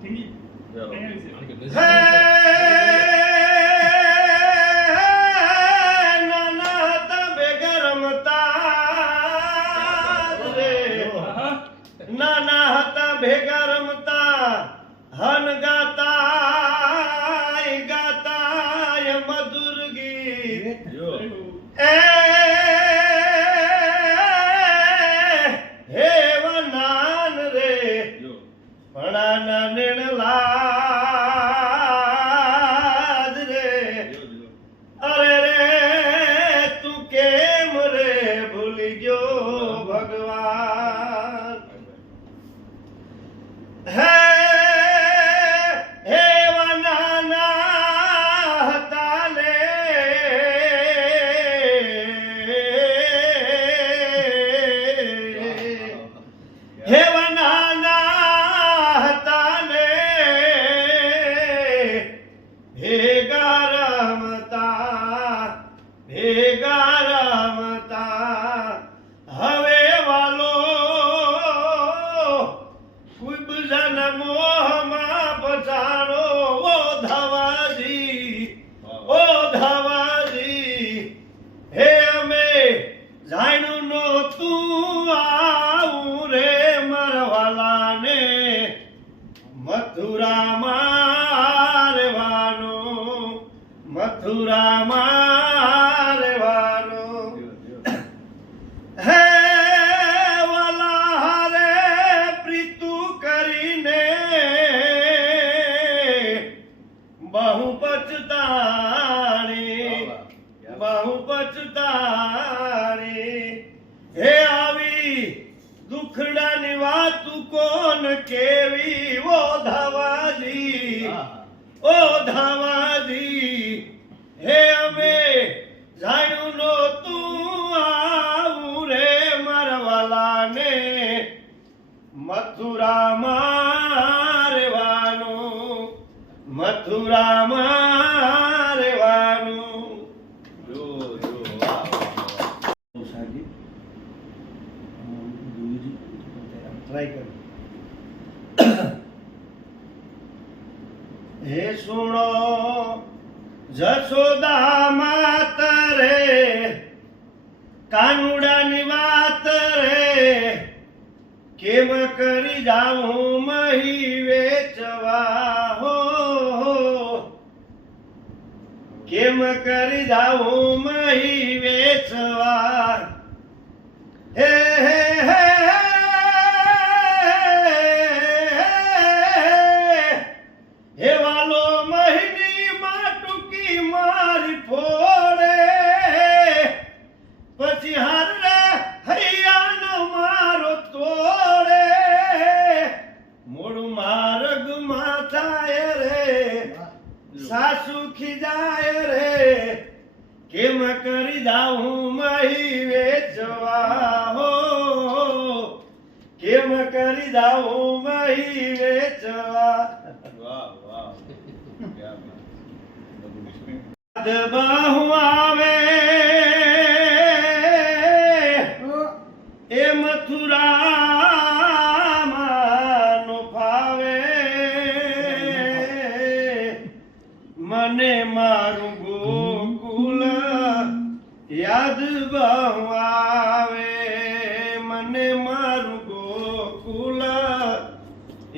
ઠીંગી ચાલો. અહીંયા આવી છે. હે નાના હતા ભેગા રમતા રે આહા. નાના હતા ભેગા રમતા હન life. આવી દુખડાની વાત કોણ કેવી? ઓ ધવાજી ઓ ધવાજી હે અમે જાણ્યું નો તું આવું રે મરવાલાને. મથુરામાં રહેવાનું મથુરામાં રહેવાનું જો, જો. વાહ, વાહ, વાહ. સાજી ટ્રાય કર હે સુણો જશોદા માત રે કાનુડાની વાત રે, કેમ કરી જાઉં મહી વેચવા? હો, કેમ કરી જાઉં મહી વેચવા? હે હે હે કેમ કરી જાઉં માહી વેચવા હો કેમ કરી જાઉં માહી વેચવા? વાહ, વાહ. બાહુ આવે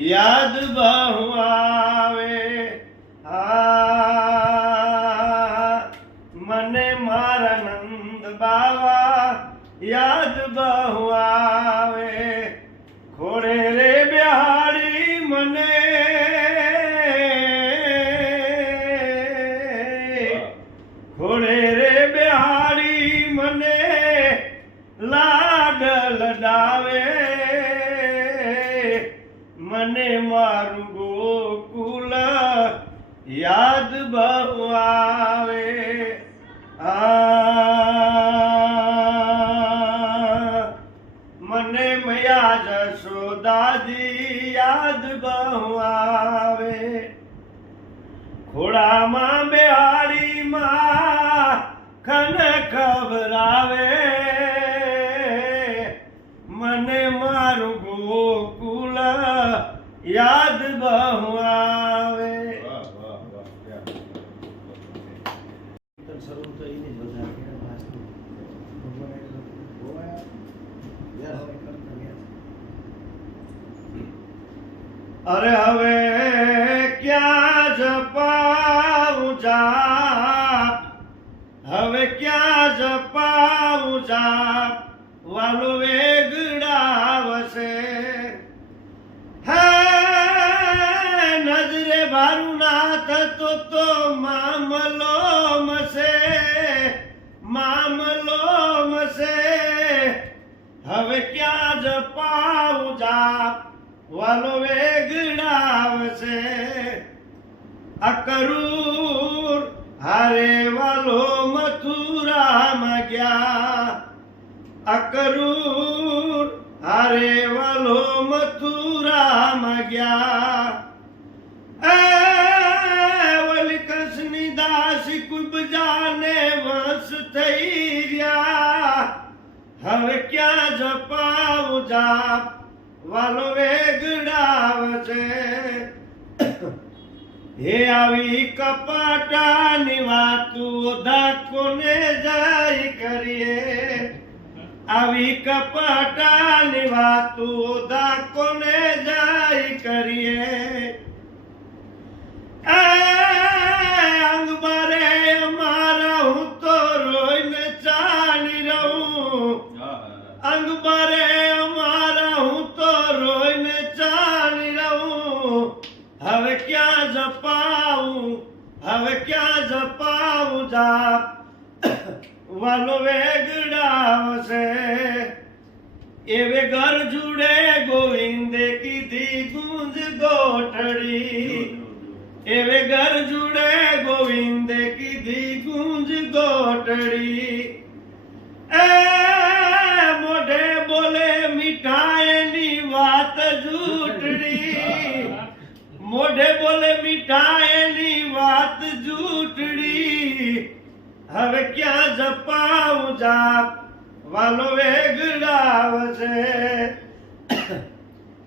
યાદ બહુ યાદ બહુ આવે. ખોડામાં બેહાડીમાં ખન ખબરાવે મને મારું ગોકુલ યાદ બહુ આવે વાહ વાહ વાહ ક્યાં કીર્તન શરૂ તો એની જ વધારે કે વાસ્તુ ભગવાન એટલે ગોવાયા Yes. હવે કરતા ગયા અરે હવે ક્યાં જાપ. હવે ક્યાં જપાવું જા વાલો વેગડાવશે. હે નજરે ભારું ના થતો તો મામલો મસે મામલો મસે હવે ક્યાં જપાવું જા વાલો વેગડાવશે. અકરૂર અકરૂર હારે વાલો મથુરામાં ગયા વલકસની દાસી કુબજાને વંશ થઈ રહ્યા. હવે ક્યાં જપાવું જાપ? વાલો વેગડાવશે હે આવી કપાટાની વાતું કોને જાય કરીએ. આવી કપટાની વાતું દાકોને જાય કરીએ. એ અંગ મારે હું તો રોઈને ચાલી રહું. હા, હા, અંગ મારે અમારા હું તો રોઈને ચાલી રહું. હવે ક્યાં જપાવું? હવે ક્યાં જપાવું જાપ? વાલો વેગડાવશે એવે ઘર જુડે ગોવિંદે કીધી ગુંજ ગોઠડી. એવે ઘર જુડે ગોવિંદે કીધી ગુંજ ગોઠડી. એ મોઢે બોલે મીઠાયની વાત જૂઠડી. મોઢે બોલે મીઠાયની વાત જૂઠડી. હવે ક્યાં જપાવું જાપ વાલો વેગડાવશે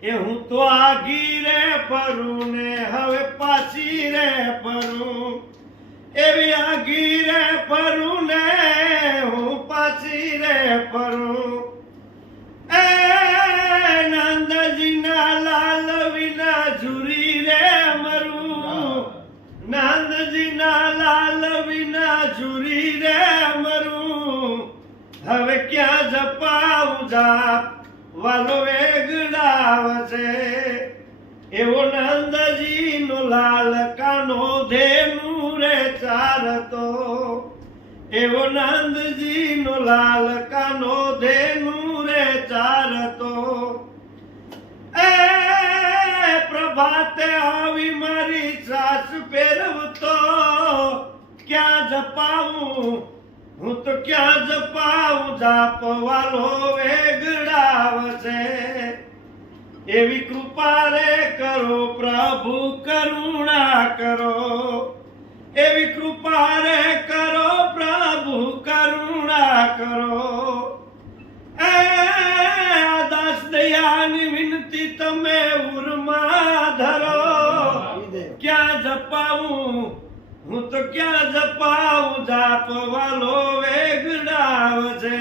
એ હું તો આગી રે ફરું ને હવે પાછી રે ફરું એવી આગી રે ફરું ને હું પાછી રે ફરું નંદજીના લાલ, વિના ઝુરી રે મરું. હવે ક્યાં જપાવું જાપ? વાલો વેગડાવશે એવો નંદજી નો લાલ કાનો ધેનું રે ચારતો. એવો નંદજી નો લાલ કાનો ધેનું પ્રભાતે આવી મારી સાસ ફેરવતો ક્યાં જપાવું? હું તો ક્યાં જપાવું? જાપવાલો વેગડાવશે. એવી કૃપા રે કરો, પ્રભુ કરુણા કરો. એવી કૃપા રે કરો, પ્રભુ કરુણા કરો. એ દાસ દયાની વિનંતી તમે ઉરમાં ધરો ક્યાં જપાવું હું તો ક્યાં જપાવું જાપવાલો વેગડાવ છે.